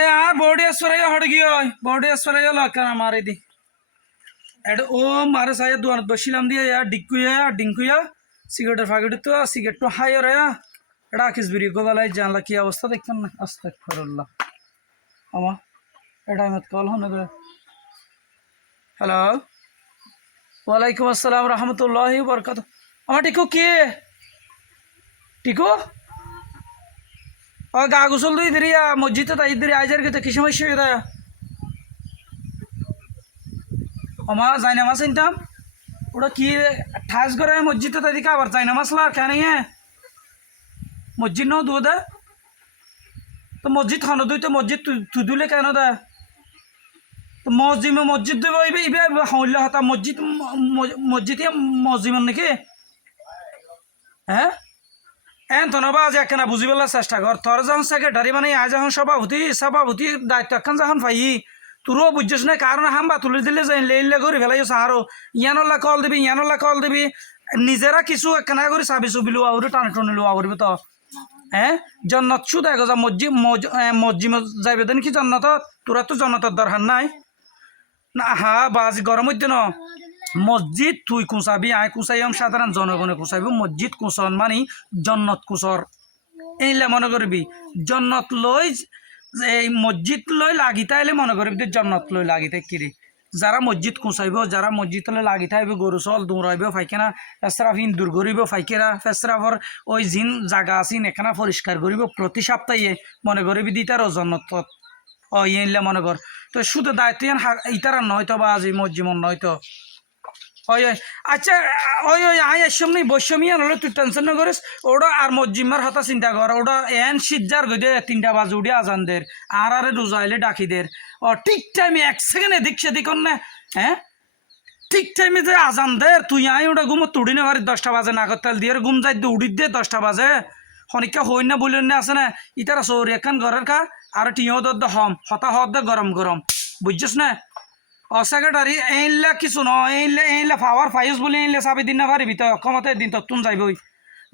এ আর body আসরে হড় গিয়ে body আসরে লকানা মারি দি এড ও মারে সায়া দুয়ান বসিলাম দিয়ে ডিঙ্কুয়া সিগারেটের ফাগেট তো সিগারেট তো হাই রে এটা কিস বিরি গোবালাই জানলা কি অবস্থা দেখছেন না আস্তাগফিরুল্লাহ আমা এটা মত কল হন হ্যালো ওয়ালাইকুম আসসালাম রহমতুল্লাহি ওয়া বারাকাতুহু আমা টিকু কে টিকু ও গা গোসল দুই দিরিয়া মসজিদে তাই দিরি আইজার কে কি সমস্যা এটা আমা যাই নামাজ চিন্তাম ওটা কি ঠাস করে মসজিদে তাই দিকে আবার যাই নামাজ লা কেন মসজিদ নাও দুধ তো মসজিদ খানো দুই তো মসজিদ তুদুলে কেন দা তো মসজিদ দেব ইবে হইলে হতা মসজিদ মসজিদ মসজিদ নাকি হ্যাঁ এন তনবা আজ একখানা বুঝিবেলার চেষ্টা কর তোর যখন সেক্রেটারি মানে আজ যখন সভাপতি দায়িত্ব এখন যখন পাই তোরও বুঝছিস না কারণ হাম্বা তুলে দিলে যাই লেইলে করে ফেলাইছ আরো ইয়ানল্লা কল দিবি নিজেরা কিছু একখানা করে চাবি চুবি লোৱা উঠি টানি টনি লোৱা উঠিব তো হ্যাঁ জন্নত চু দেখো যা মসজিদ যাইবে দেন কি জন্নত তোরা তো জন্নতর দরকার নাই না হা বাজ গরম হইতে ন মসজিদ তুই কুচাবি আয় কুচাইম সাধারণ জনগণে কুচাইব মসজিদ কুচন মানে জন্নত কুচর এইলে মনে করবি জন্নত লই এই মসজিদ লই লাগি তাইলে মনে করবি জন্নত লই লাগি তাই কিরি যারা মসজিদ কুচাইব যারা মসজিদ লাগি থাকবে গরু চল দৌড়াইব ফাইকেনা পেসরাফ ইন্দুর করিব ফাইকেরা পেসরাফর ওই জিন জাগা আছিন এখানা পরিষ্কার করিব প্রতি সপ্তাহে মনে করবি দিতার জন্নত ও ইলে মনে কর তো শুধু দায়িত্ব ইতারা নয়তো বা আজি মসজিদ নয়তো ওই আচ্ছা ওই আই এসম বৈষম্য হলে তুই টেনশন না করিস ওটা আর মসজিমার হতা চিন্তা কর ওটা এন সিজার গদে 3টা বাজে উঠে আজানদের আর রোজাইলে ডাকিদের ও ঠিক টাইমে 1 সেকেন্ড এদিক সেদিক না হ্যাঁ ঠিক টাইমে যে আজানদের তুই আই ওটা ঘুম তুড়ি না পারি 10টা বাজে নাগর তেল দিয়ে ঘুম যাই উড়ি দে 10টা বাজে খনিকা হই না বললেন না আছে না ইতারা চৌরি এখন ঘরের কা আর টিও দর হম হতা হদ গরম গরম বুঝছিস না ও সেক্রেটারি এইলা কিছু ন এইলা পাওয়ার ফাইজ বলে এইলা চাবি দিন না পারিবি তো অক্ষমতে দিন তত্তুন যাইবই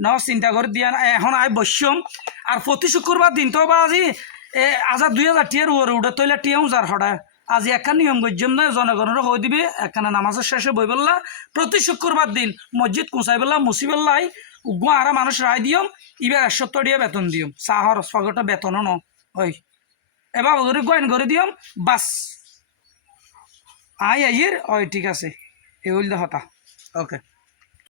ন চিন্তা করে দিয়া এখন আই বসম আর প্রতি শুক্রবার দিন তো বা আজি আজ 2000 টিয়ার ওরে উঠে তৈলে টিয়াও যার হঠাৎ আজি একখান নিয়ম গজ্জম না জনগণের হয়ে দিবি একখানা নামাজের শেষে বই বললা প্রতি শুক্রবার দিন মসজিদ কুঁচাই বললা মুসি বললাই উগ্র আর মানুষ রায় দিয়ম ইবার 170 টাকা বেতন দিয়ম চাহর স্বাগত বেতনও ন ওই এবার ওদের গয়ন করে দিয়ম বাস আই আইয়ের ওই ঠিক আছে এই হইল হতা ওকে